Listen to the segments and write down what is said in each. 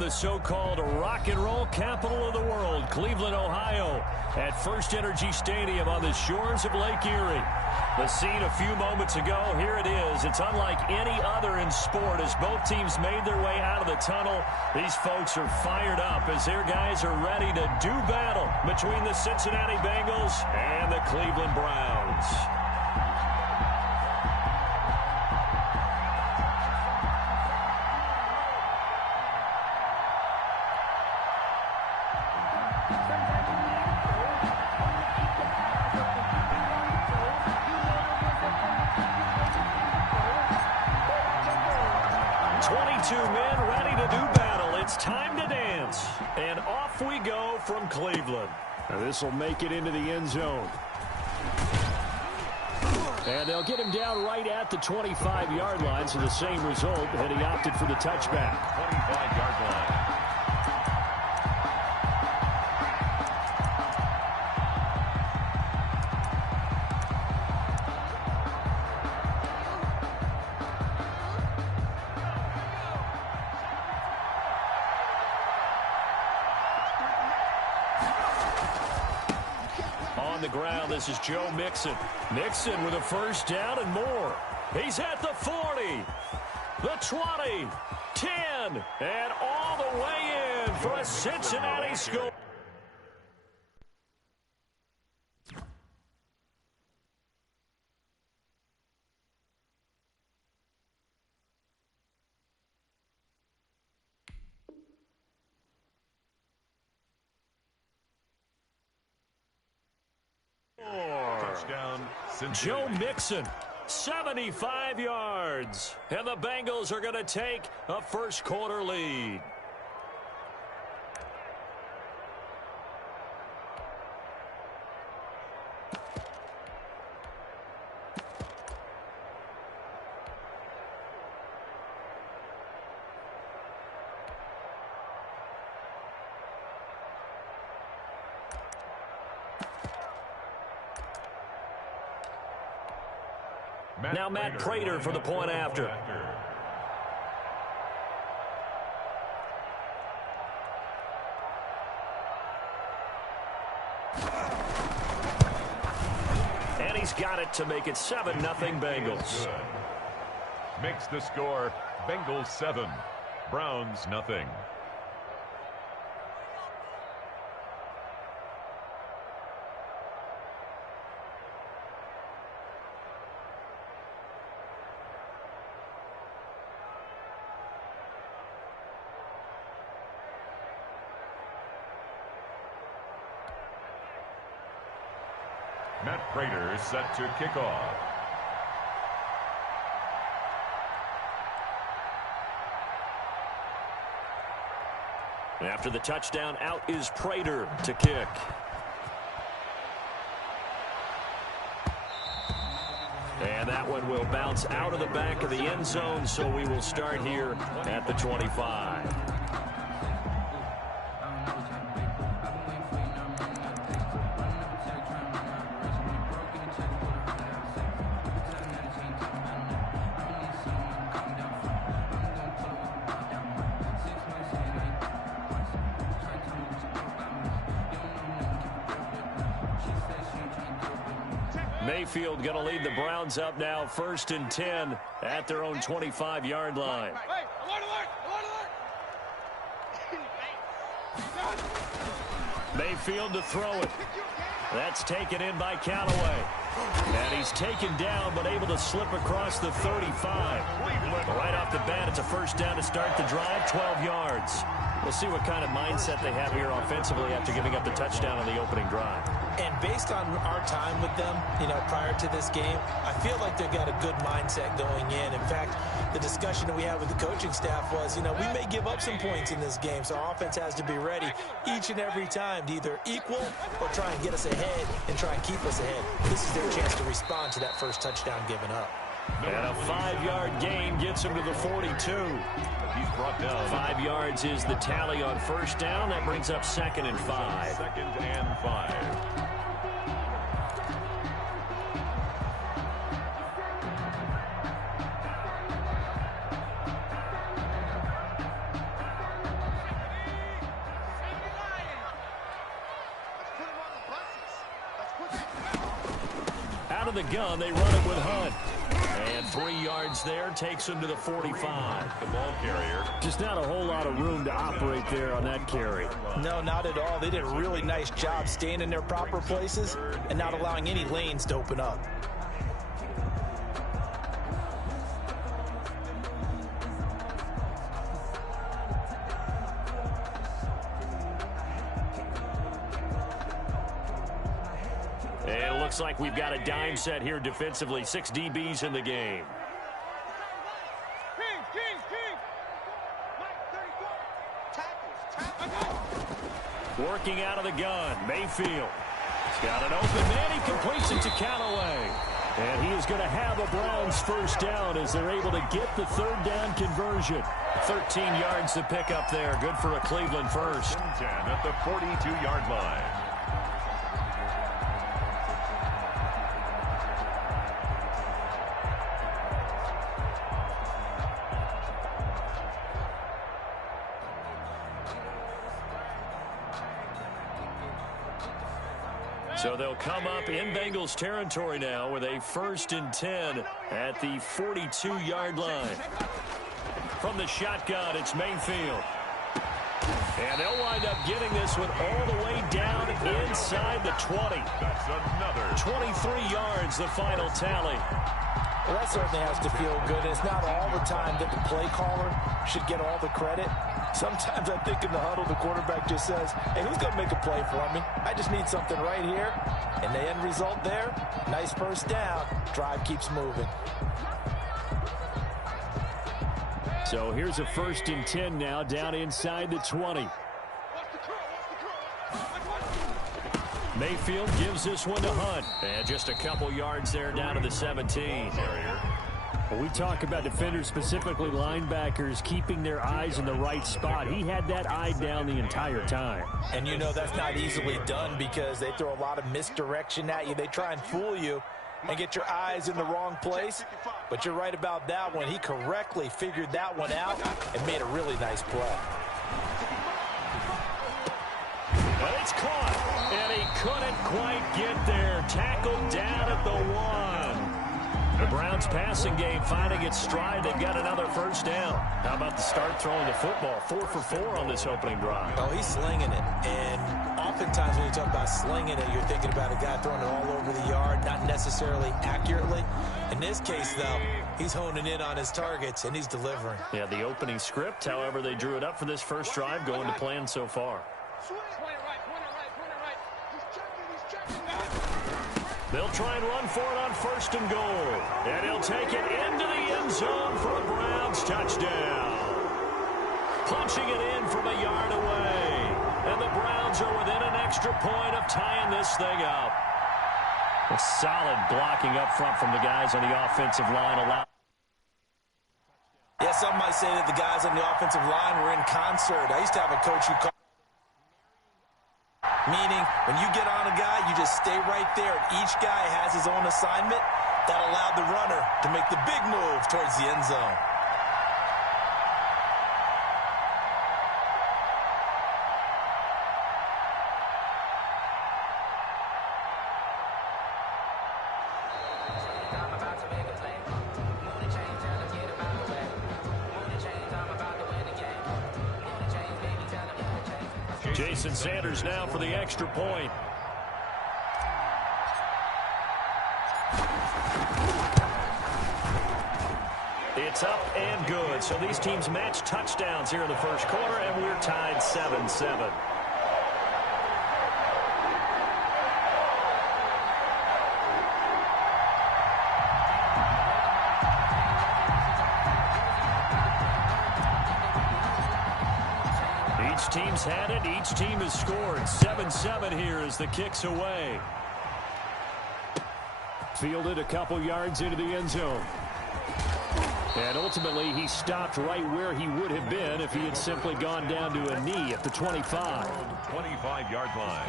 the so-called rock and roll capital of the world, Cleveland, Ohio, at First Energy Stadium on the shores of Lake Erie. The scene a few moments ago, here it is. It's unlike any other in sport as both teams made their way out of the tunnel. These folks are fired up as their guys are ready to do battle between the Cincinnati Bengals and the Cleveland Browns. Men ready to do battle. It's time to dance. And off we go from Cleveland. Now this will make it into the end zone. And they'll get him down right at the 25-yard line, so the same result, and he opted for the touchback. 25-yard line. On the ground, this is Joe Mixon. Mixon with a first down and more. He's at the 40, the 20, 10, and all the way in for a Cincinnati score. Joe Mixon, 75 yards. And the Bengals are going to take a first quarter lead. Now Matt Prater for the point after. And he's got it to make it 7-0 Bengals. Makes the score Bengals 7, Browns nothing. Matt Prater set to kick off. After the touchdown, out is Prater to kick. And that one will bounce out of the back of the end zone, so we will start here at the 25. Mayfield going to lead the Browns up now, 1st and 10 at their own 25-yard line. Mayfield to throw it. That's taken in by Callaway. And he's taken down but able to slip across the 35. Right off the bat, it's a first down to start the drive, 12 yards. We'll see what kind of mindset they have here offensively after giving up the touchdown on the opening drive. And based on our time with them, prior to this game, I feel like they've got a good mindset going in. In fact, the discussion that we had with the coaching staff was, we may give up some points in this game, so our offense has to be ready each and every time to either equal or try and get us ahead and try and keep us ahead. This is their chance to respond to that first touchdown given up. And a 5-yard gain gets him to the 42. He's brought down. 5 yards is the tally on first down. That brings up 2nd and 5. 2nd and 5. of the gun. They run it with Hunt. And 3 yards there takes him to the 45. The ball carrier. Just not a whole lot of room to operate there on that carry. No, not at all. They did a really nice job staying in their proper places and not allowing any lanes to open up. And it looks like we've got a dime set here defensively. 6 DBs in the game. Working out of the gun, Mayfield. He's got an open man. He completes it to Callaway. And he is going to have a Browns first down as they're able to get the 3rd down conversion. 13 yards to pick up there. Good for a Cleveland first. 10 at the 42-yard line. So they'll come up in Bengals territory now with a 1st and 10 at the 42-yard line. From the shotgun, it's Mayfield. And they'll wind up getting this one all the way down inside the 20. That's another 23 yards, the final tally. Well, that certainly has to feel good. It's not all the time that the play caller should get all the credit. Sometimes I think in the huddle, the quarterback just says, hey, who's going to make a play for me? I just need something right here. And the end result there, nice first down. Drive keeps moving. So here's a 1st and 10 now down inside the 20. Mayfield gives this one to Hunt. And just a couple yards there down to the 17. When we talk about defenders, specifically linebackers, keeping their eyes in the right spot, he had that eye down the entire time. And you know that's not easily done because they throw a lot of misdirection at you. They try and fool you and get your eyes in the wrong place. But you're right about that one. He correctly figured that one out and made a really nice play. And it's caught, and he couldn't quite get there. Tackled down at the 1. The Browns passing game finding its stride. They've got another first down. How about the start throwing the football? 4 for 4 on this opening drive. Oh, he's slinging it. And oftentimes when you talk about slinging it, you're thinking about a guy throwing it all over the yard, not necessarily accurately. In this case, though, he's honing in on his targets, and he's delivering. Yeah, the opening script, however, they drew it up for this first drive, going to plan so far. They'll try and run for it on 1st and goal. And he'll take it into the end zone for a Browns touchdown. Punching it in from a yard away. And the Browns are within an extra point of tying this thing up. A solid blocking up front from the guys on the offensive line. Yeah, some might say that the guys on the offensive line were in concert. I used to have a coach who called. Meaning, when you get on a guy, you just stay right there. Each guy has his own assignment. That allowed the runner to make the big move towards the end zone. Jason Sanders now for the extra point. It's up and good. So these teams match touchdowns here in the first quarter, and we're tied 7-7. Each team's had it. Each team has scored. 7-7 here as the kick's away. Fielded a couple yards into the end zone. And ultimately, he stopped right where he would have been if he had simply gone down to a knee at the 25. 25-yard line.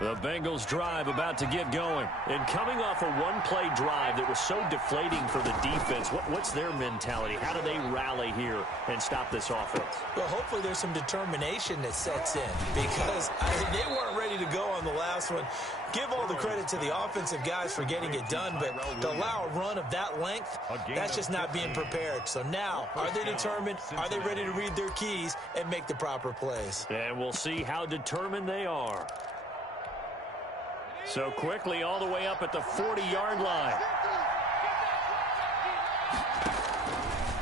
The Bengals drive about to get going. And coming off a one-play drive that was so deflating for the defense, what's their mentality? How do they rally here and stop this offense? Well, hopefully there's some determination that sets in because they weren't ready to go on the last one. Give all the credit to the offensive guys for getting it done, but to allow a run of that length, that's just not being prepared. So now, are they determined? Are they ready to read their keys and make the proper plays? And we'll see how determined they are. So quickly all the way up at the 40-yard line.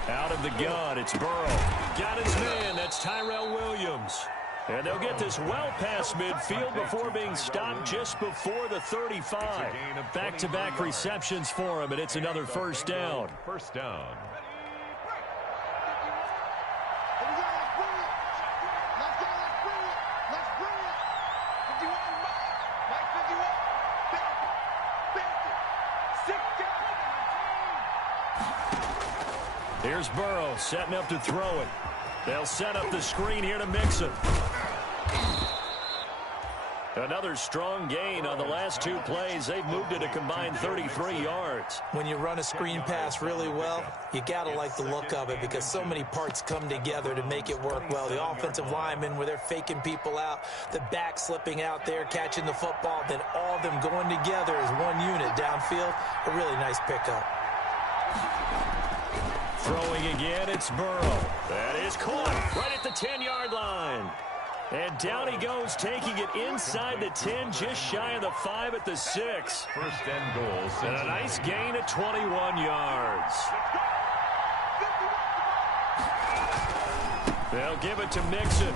Out of the gun, it's Burrow. Got his man, that's Tyrell Williams. And they'll get this well past midfield before being stopped just before the 35. Back-to-back receptions for him, and it's another first down. First down. Here's Burrow setting up to throw it. They'll set up the screen here to Mixon. Another strong gain on the last two plays. They've moved it a combined 33 yards. When you run a screen pass really well, you got to like the look of it because so many parts come together to make it work well. The offensive linemen, where they're faking people out, the back slipping out there, catching the football, then all of them going together as one unit downfield. A really nice pickup. Throwing again, it's Burrow. That is caught right at the 10-yard line. And down he goes, taking it inside the 10, just shy of the 5 at the 6. First and goal. And a nice gain of 21 yards. They'll give it to Mixon.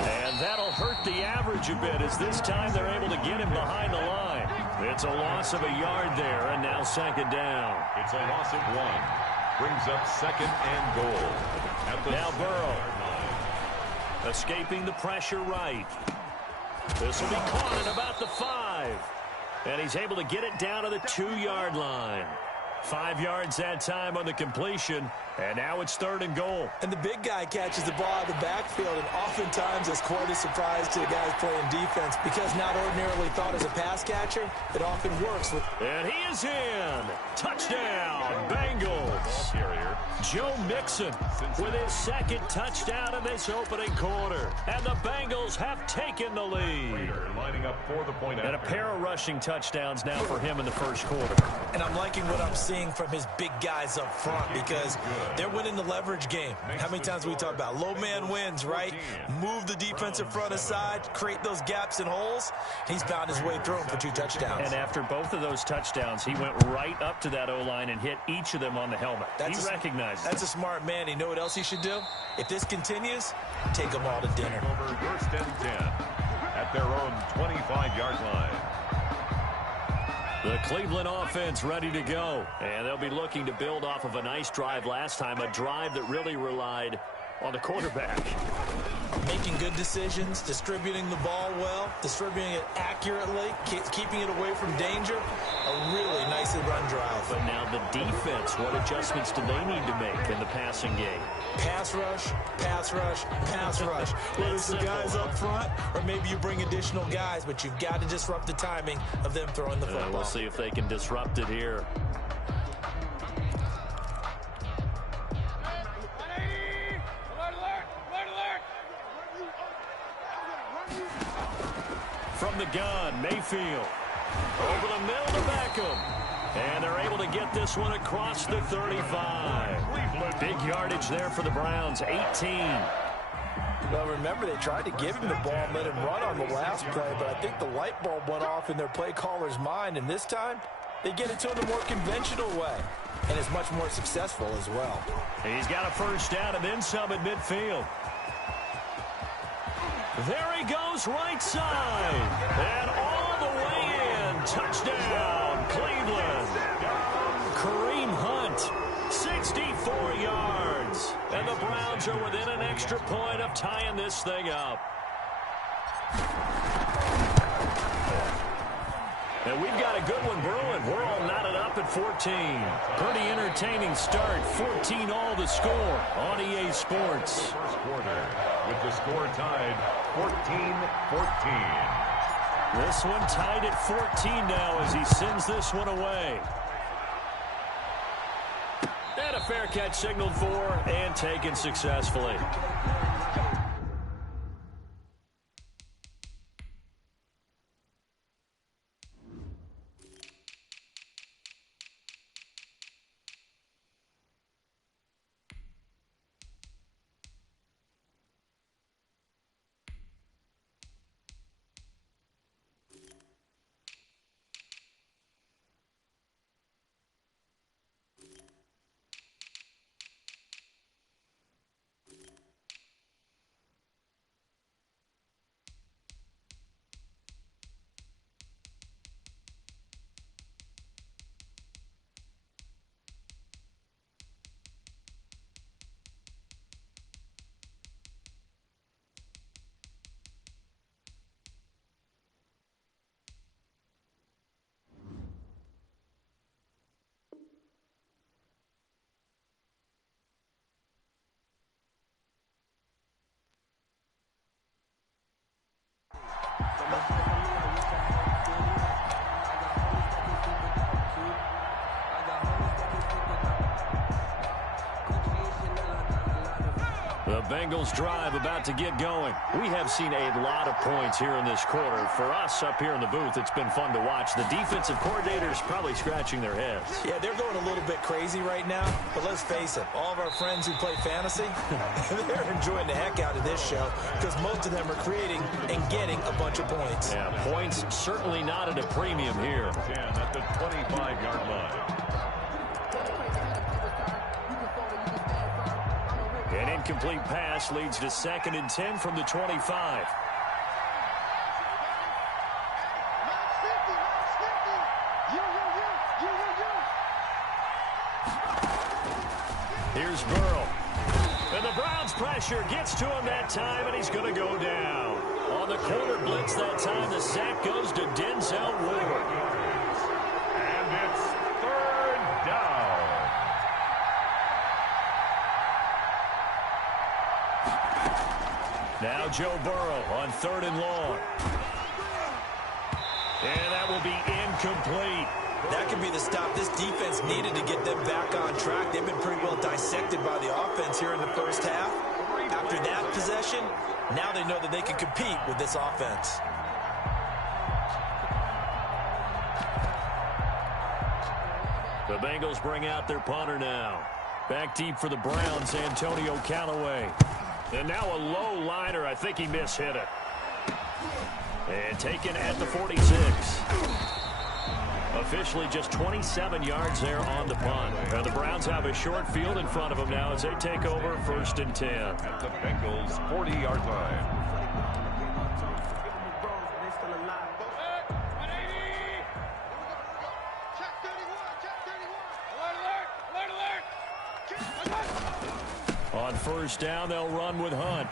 And that'll hurt the average a bit as this time they're able to get him behind the line. It's a loss of a yard there, and now second down. It's a loss of 1. Brings up second and goal. Now Burrow. Escaping the pressure right. This will be caught at about the 5. And he's able to get it down to the 2-yard line. 5 yards that time on the completion. And now it's third and goal. And the big guy catches the ball out of the backfield, and oftentimes it's quite a surprise to the guys playing defense because not ordinarily thought as a pass catcher, it often works. And he is in. Touchdown, Bengals. Joe Mixon with his second touchdown in this opening quarter. And the Bengals have taken the lead. Lining up for the point and a pair of rushing touchdowns now for him in the first quarter. And I'm liking what I'm seeing from his big guys up front because they're winning the leverage game. How many times we talk about low man wins, right? Move the defensive front aside, create those gaps and holes. He's found his way through them for 2 touchdowns. And after both of those touchdowns, he went right up to that O-line and hit each of them on the helmet. He recognized it. That's a smart man. You know what else he should do? If this continues, take them all to dinner. Over first and 10 at their own 25-yard line. The Cleveland offense ready to go. And they'll be looking to build off of a nice drive last time, a drive that really relied on the quarterback. Making good decisions, distributing the ball well, distributing it accurately, keeping it away from danger. A really nicely run drive. But now the defense, what adjustments do they need to make in the passing game? Pass rush, pass rush, pass rush. Whether it's the guys up front or maybe you bring additional guys, but you've got to disrupt the timing of them throwing the football. We'll see if they can disrupt it here. From the gun, Mayfield. Over the middle to Beckham. And they're able to get this one across the 35. Big yardage there for the Browns, 18. Well, remember, they tried to give him the ball and let him run on the last play, but I think the light bulb went off in their play caller's mind, and this time they get it to him a more conventional way, and it's much more successful as well. He's got a first down and then some at midfield. There he goes, right side. And all the way in. Touchdown, Cleveland. Kareem Hunt, 64 yards. And the Browns are within an extra point of tying this thing up. And we've got a good one brewing. We're all knotted up at 14. Pretty entertaining start. 14 all the score on EA Sports. First quarter with the score tied 14-14. This one tied at 14 now as he sends this one away. And a fair catch signaled for and taken successfully. The Bengals drive about to get going. We have seen a lot of points here in this quarter. For us up here in the booth, it's been fun to watch. The defensive coordinators probably scratching their heads. Yeah, they're going a little bit crazy right now. But let's face it, all of our friends who play fantasy, they're enjoying the heck out of this show because most of them are creating and getting a bunch of points. Yeah, points certainly not at a premium here. 10 at the 25-yard line. An incomplete pass leads to 2nd and 10 from the 25. Here's Burrow. And the Browns pressure gets to him that time, and he's going to go down. On the corner blitz that time, the sack goes to Denzel Ward. And it's 3rd down. Now Joe Burrow on 3rd and long. And that will be incomplete. That could be the stop this defense needed to get them back on track. They've been pretty well dissected by the offense here in the first half. After that possession, now they know that they can compete with this offense. The Bengals bring out their punter now. Back deep for the Browns, Antonio Callaway. And now a low liner. I think he mishit it. And taken at the 46. Officially just 27 yards there on the punt. And the Browns have a short field in front of them now as they take over 1st and 10. At the Bengals' 40-yard line. On 1st down, they'll run with Hunt.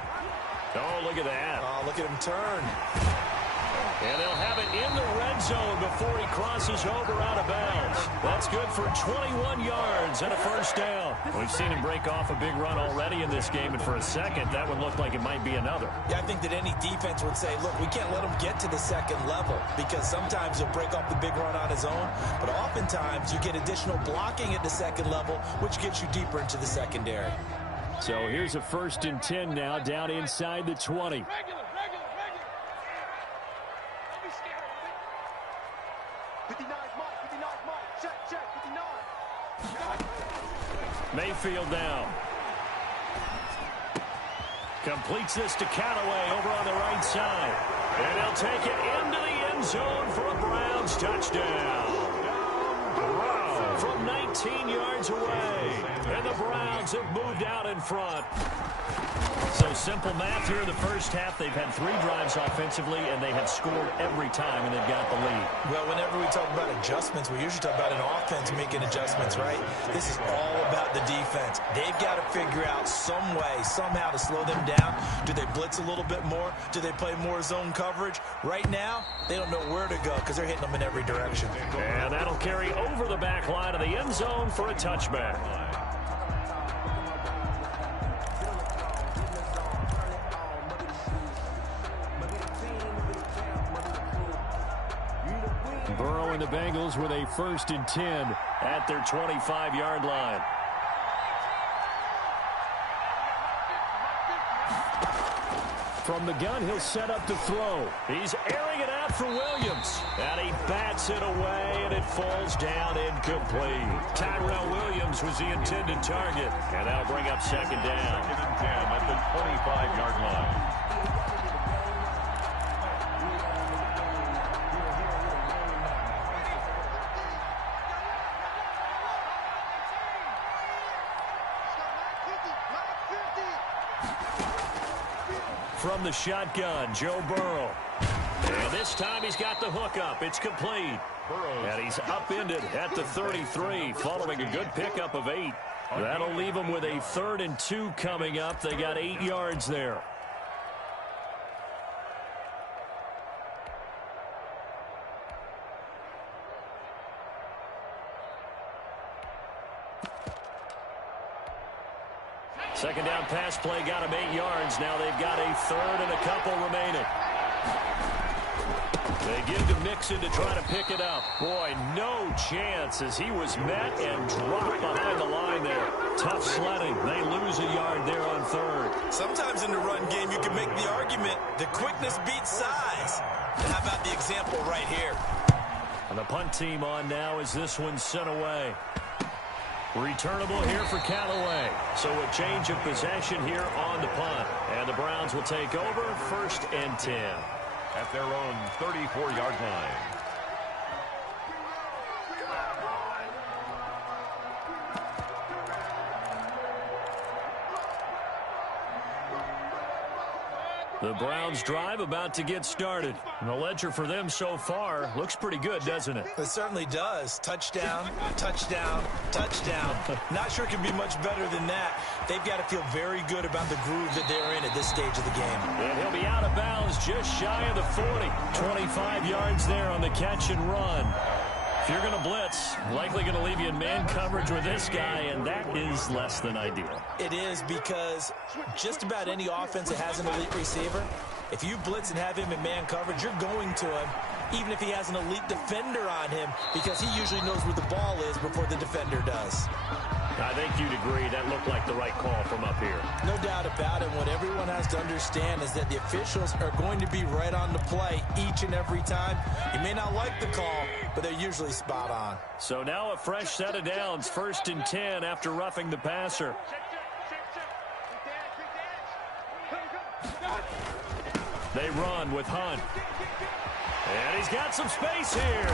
Oh, look at that. Oh, look at him turn. And they'll have it in the red zone before he crosses over out of bounds. That's good for 21 yards and a 1st down. We've seen him break off a big run already in this game, and for a second, that one looked like it might be another. Yeah, I think that any defense would say, look, we can't let him get to the 2nd level because sometimes he'll break off the big run on his own, but oftentimes you get additional blocking at the 2nd level, which gets you deeper into the secondary. So here's a 1st and 10 now down inside the 20. Mayfield now. Completes this to Callaway over on the right side. And he'll take it into the end zone for a Browns touchdown. From 19 yards away. And the Browns have moved out in front. So simple math here in the first half. They've had 3 drives offensively, and they have scored every time, and they've got the lead. Well, whenever we talk about adjustments, we usually talk about an offense making adjustments, right? This is all about the defense. They've got to figure out some way, somehow to slow them down. Do they blitz a little bit more? Do they play more zone coverage? Right now, they don't know where to go because they're hitting them in every direction. And that'll carry over the back line of the end zone for a touchback. Burrow and the Bengals with a 1st and 10 at their 25-yard line. From the gun, he'll set up to throw. He's airing it out for Williams. And he bats it away, and it falls down incomplete. Tyrell Williams was the intended target. And that'll bring up 2nd down. 2nd and 10 at the 25-yard line. From the shotgun, Joe Burrow. And this time he's got the hook up. It's complete. And he's upended at the 33 following a good pickup of 8. That'll leave him with a 3rd and 2 coming up. They got 8 yards there. Second down pass play got him 8 yards. Now they've got a 3rd and a couple remaining. They give to Mixon to try to pick it up. Boy, no chance as he was met and dropped behind the line there. Tough sledding. They lose a yard there on 3rd. Sometimes in the run game, you can make the argument the quickness beats size. And how about the example right here? And the punt team on now as this one's sent away. Returnable here for Callaway. So a change of possession here on the punt. And the Browns will take over 1st and 10. At their own 34-yard line. The Browns drive about to get started. And the ledger for them so far looks pretty good, doesn't it? It certainly does. Touchdown, touchdown, touchdown. Not sure it can be much better than that. They've got to feel very good about the groove that they're in at this stage of the game. And he'll be out of bounds just shy of the 40. 25 yards there on the catch and run. If you're going to blitz, likely going to leave you in man coverage with this guy, and that is less than ideal. It is because just about any offense that has an elite receiver, if you blitz and have him in man coverage, you're going to him, even if he has an elite defender on him, because he usually knows where the ball is before the defender does. I think you'd agree that looked like the right call from up here. No doubt about it. What everyone has to understand is that the officials are going to be right on the play each and every time. You may not like the call, but they're usually spot on. So now a fresh set of downs, 1st and 10 after roughing the passer. They run with Hunt. And he's got some space here.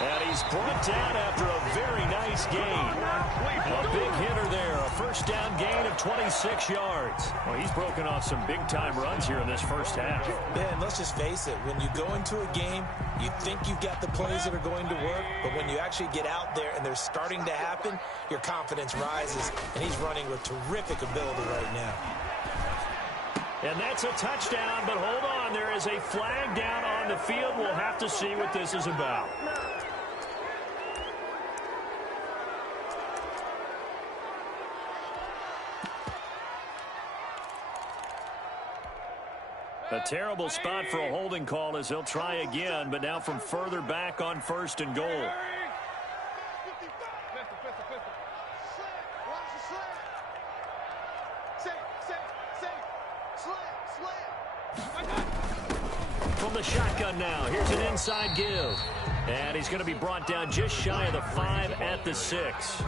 And he's brought down after a very nice gain. A big hitter there. A 1st down gain of 26 yards. Well, he's broken off some big-time runs here in this 1st half. Yeah, and let's just face it. When you go into a game, you think you've got the plays that are going to work. But when you actually get out there and they're starting to happen, your confidence rises. And he's running with terrific ability right now. And that's a touchdown, but hold on. There is a flag down on the field. We'll have to see what this is about. A terrible spot for a holding call as they'll try again, but now from further back on 1st and goal. From the shotgun now, here's an inside give. And he's going to be brought down just shy of the 5 at the 6.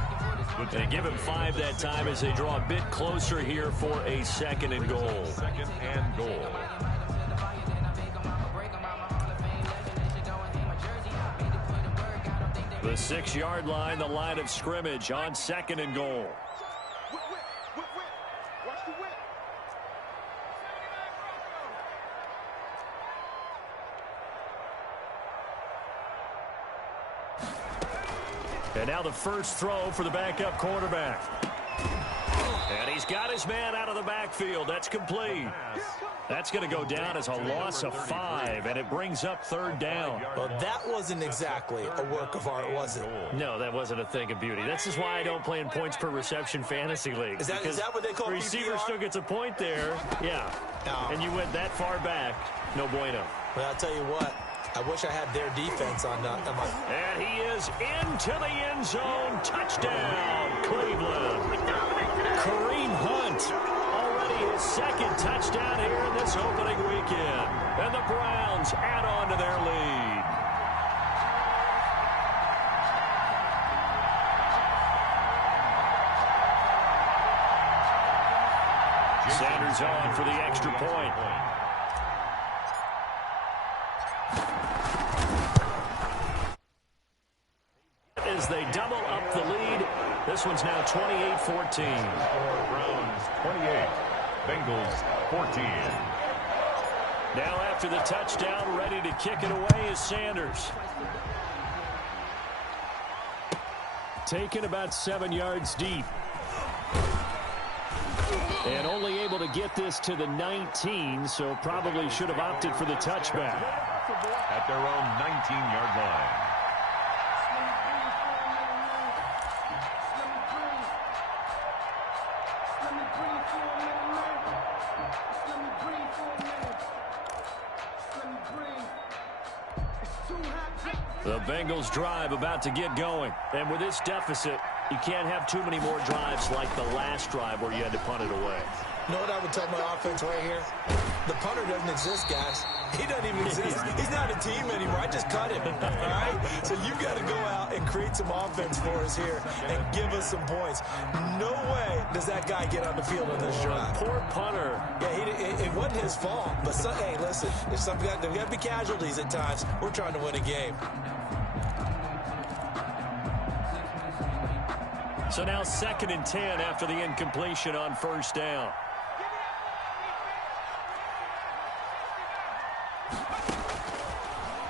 They give him 5 that time as they draw a bit closer here for a 2nd and goal. 2nd and goal. The 6-yard line, the line of scrimmage on 2nd and goal. And now the first throw for the backup quarterback. And he's got his man out of the backfield. That's complete. That's going to go down as a loss of 5, and it brings up 3rd down. Well, that wasn't exactly a work of art, was it? No, that wasn't a thing of beauty. This is why I don't play in points per reception fantasy leagues. Is that what they call receiver PPR? Still gets a point there. Yeah. No. And you went that far back. No bueno. Well, I'll tell you what. I wish I had their defense on my... And he is into the end zone. Touchdown, Cleveland. Kareem Hunt, already his second touchdown here in this opening weekend. And the Browns add on to their lead. Sanders on for the extra point. As they double up the lead, this one's now 28-14. Browns 28, Bengals 14. Now after the touchdown, ready to kick it away is Sanders. Taken about 7 yards deep. And only able to get this to the 19, so probably should have opted for the touchback. At their own 19-yard line. The Bengals drive about to get going. And with this deficit, you can't have too many more drives like the last drive where you had to punt it away. You know what I would tell my offense right here? The punter doesn't exist, guys. He doesn't even exist. He's not a team anymore. I just cut him, all right? So you got to go out and create some offense for us here and give us some points. No way does that guy get on the field on this drive. Poor punter. Yeah, it wasn't his fault. But, hey, listen, there's got to be casualties at times. We're trying to win a game. So now 2nd and 10 after the incompletion on first down.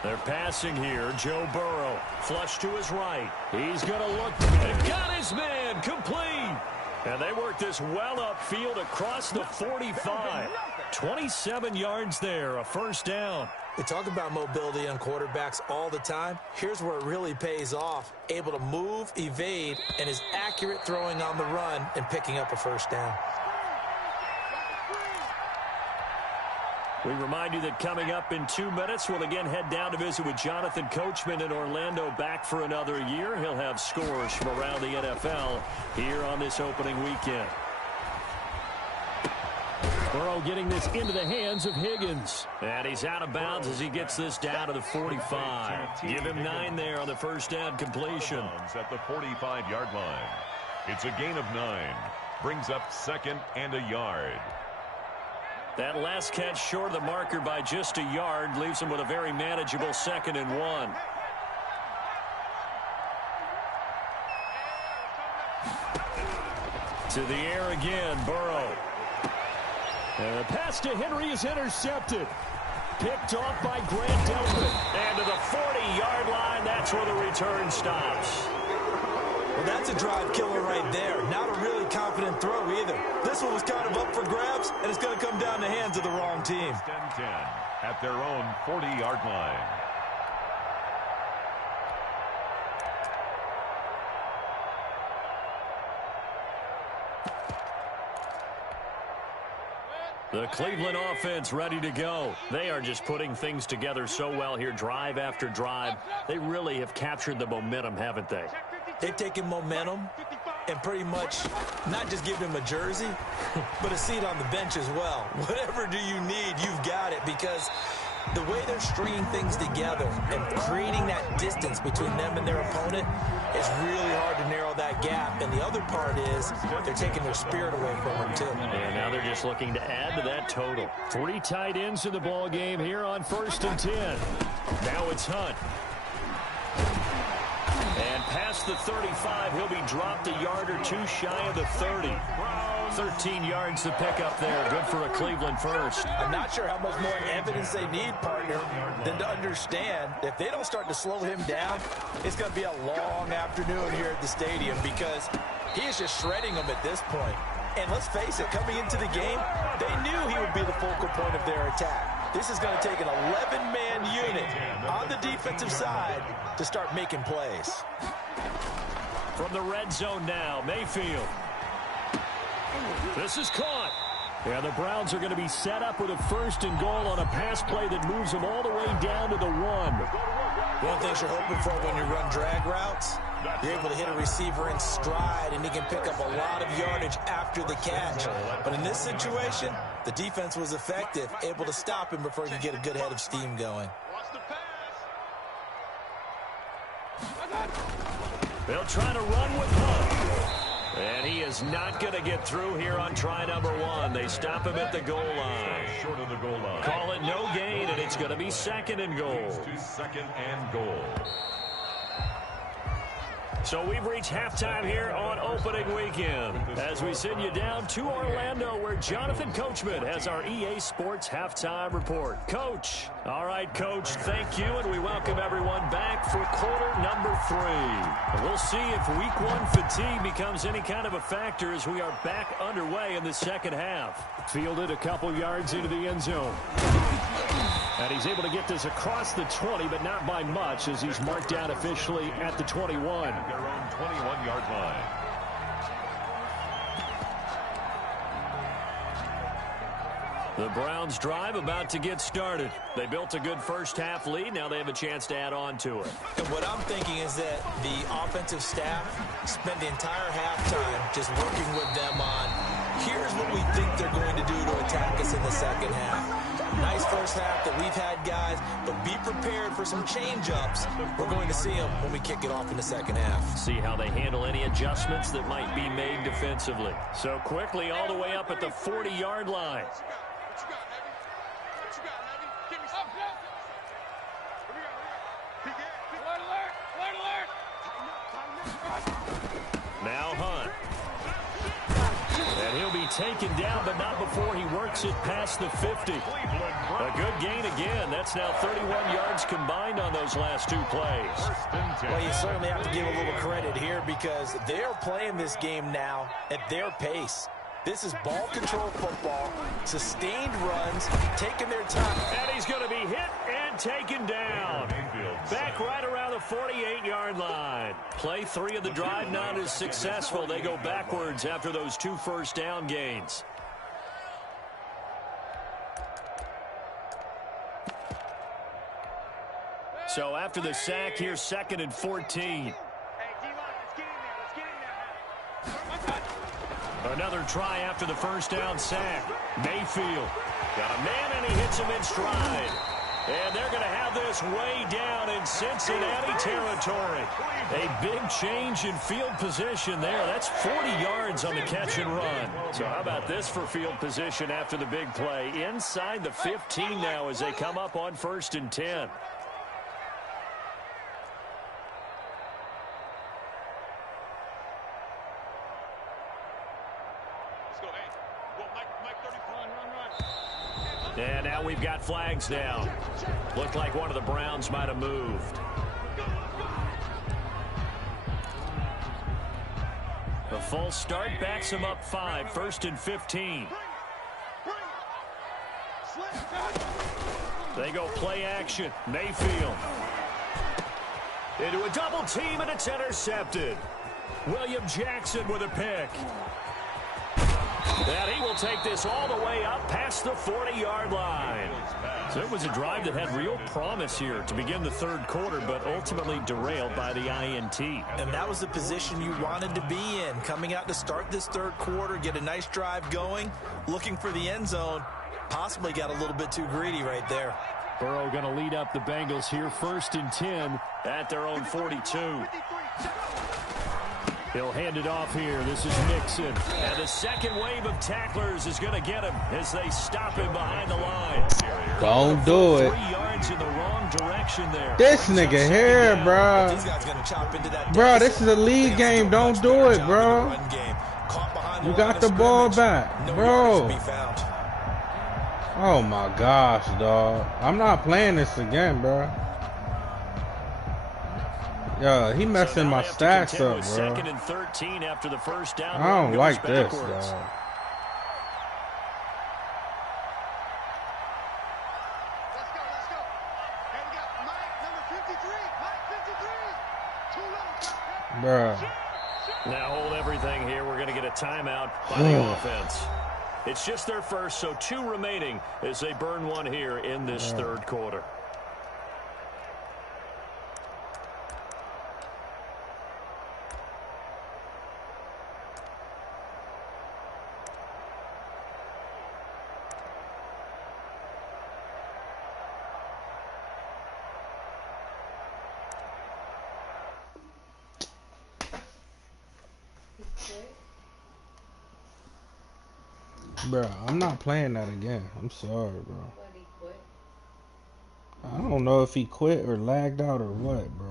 They're passing here. Joe Burrow, flush to his right. He's going to look and got his man complete. And they work this well upfield across the 45. 27 yards there, a first down. We talk about mobility on quarterbacks all the time. Here's where it really pays off. Able to move, evade, and is accurate throwing on the run and picking up a first down. We remind you that coming up in 2 minutes, we'll again head down to visit with Jonathan Coachman in Orlando, back for another year. He'll have scores from around the NFL here on this opening weekend. Burrow getting this into the hands of Higgins. And he's out of bounds as he gets this down to the 45. Give him 9 there on the first down completion. At the 45-yard line. It's a gain of 9. Brings up 2nd and a yard. That last catch short of the marker by just a yard leaves him with a very manageable 2nd and 1. To the air again, Burrow. And the pass to Henry is intercepted. Picked off by Grant Delpit. And to the 40-yard line, that's where the return stops. Well, that's a drive killer right there. Not a really confident throw either. This one was kind of up for grabs, and it's going to come down the hands of the wrong team. 10-10 at their own 40-yard line. The Cleveland offense ready to go. They are just putting things together so well here, drive after drive. They really have captured the momentum, haven't they? They've taken momentum and pretty much not just given him a jersey, but a seat on the bench as well. Whatever do you need, you've got it, because the way they're stringing things together and creating that distance between them and their opponent is really hard to narrow that gap. And the other part is they're taking their spirit away from them, too. And now they're just looking to add to that total. 3 tight ends in the ball game here on 1st and 10. Now it's Hunt. And past the 35, he'll be dropped a yard or 2 shy of the 30. 13 yards to pick up there. Good for a Cleveland first. I'm not sure how much more evidence they need, partner, than to understand if they don't start to slow him down, it's going to be a long afternoon here at the stadium, because he is just shredding them at this point. And let's face it, coming into the game, they knew he would be the focal point of their attack. This is going to take an 11-man unit on the defensive side to start making plays. From the red zone now, Mayfield. This is caught. Yeah, the Browns are going to be set up with a 1st and goal on a pass play that moves them all the way down to the 1. One of the things you're hoping for when you run drag routes, you're able to hit a receiver in stride, and he can pick up a lot of yardage after the catch. But in this situation, the defense was effective, able to stop him before he could get a good head of steam going. They'll try to run with Hunt. And he is not going to get through here on try number 1. They stop him at the goal line. Short of the goal line. Call it no gain, and it's going to be 2nd and goal. To 2nd and goal. So we've reached halftime here on opening weekend as we send you down to Orlando where Jonathan Coachman has our EA Sports halftime report. Coach. All right, Coach, thank you, and we welcome everyone back for quarter number 3. And we'll see if week 1 fatigue becomes any kind of a factor as we are back underway in the second half. Fielded a couple yards into the end zone. And he's able to get this across the 20, but not by much as he's marked down officially at the 21. Their own 21-yard line. The Browns drive about to get started. They built a good first half lead. Now they have a chance to add on to it. And what I'm thinking is that the offensive staff spent the entire halftime just working with them on, here's what we think they're going to do to attack us in the second half. Nice first half that we've had, guys, but be prepared for some change-ups. We're going to see them when we kick it off in the second half. See how they handle any adjustments that might be made defensively. So quickly all the way up at the 40-yard line. Now Hunt. And he'll be taken down, but not before he works it past the 50. A good gain again. That's now 31 yards combined on those last 2 plays. Well, you certainly have to give a little credit here because they're playing this game now at their pace. This is ball control football, sustained runs, taking their time. And he's going to be hit and taken down. Back right around the 48-yard line. Play 3 of the drive not as successful. They go backwards after those 2 first down gains. So after the sack, here's 2nd and 14. Another try after the first down sack. Mayfield got a man, and he hits him in stride. And they're going to have this way down in Cincinnati territory. A big change in field position there. That's 40 yards on the catch and run. So how about this for field position after the big play? Inside the 15 now as they come up on 1st and 10. And now we've got flags down. Looked like one of the Browns might have moved. The false start backs him up 5. 1st and 15. They go play action. Mayfield. Into a double team, and it's intercepted. William Jackson with a pick. And he will take this all the way up past the 40-yard line. So it was a drive that had real promise here to begin the 3rd quarter, but ultimately derailed by the INT. And that was the position you wanted to be in. Coming out to start this 3rd quarter, get a nice drive going, looking for the end zone. Possibly got a little bit too greedy right there. Burrow going to lead up the Bengals here. 1st and 10 at their own 42. He'll hand it off here. This is Mixon. And the second wave of tacklers is going to get him as they stop him behind the line. Don't do it. 3 yards in the wrong direction there. This nigga here, bro. Bro, this is a league game. Don't do it, bro. You got the ball back, bro. Oh, my gosh, dog. I'm not playing this again, bro. Yo, he messing my stats up, bro. 2nd and 13 after the first down. I don't like this, dog. Bruh. Now hold everything here. We're going to get a timeout by the offense. It's just their first, so 2 remaining as they burn one here in this third quarter. Bro, I'm not playing that again. I'm sorry, bro. I don't know if he quit or lagged out or what, bro.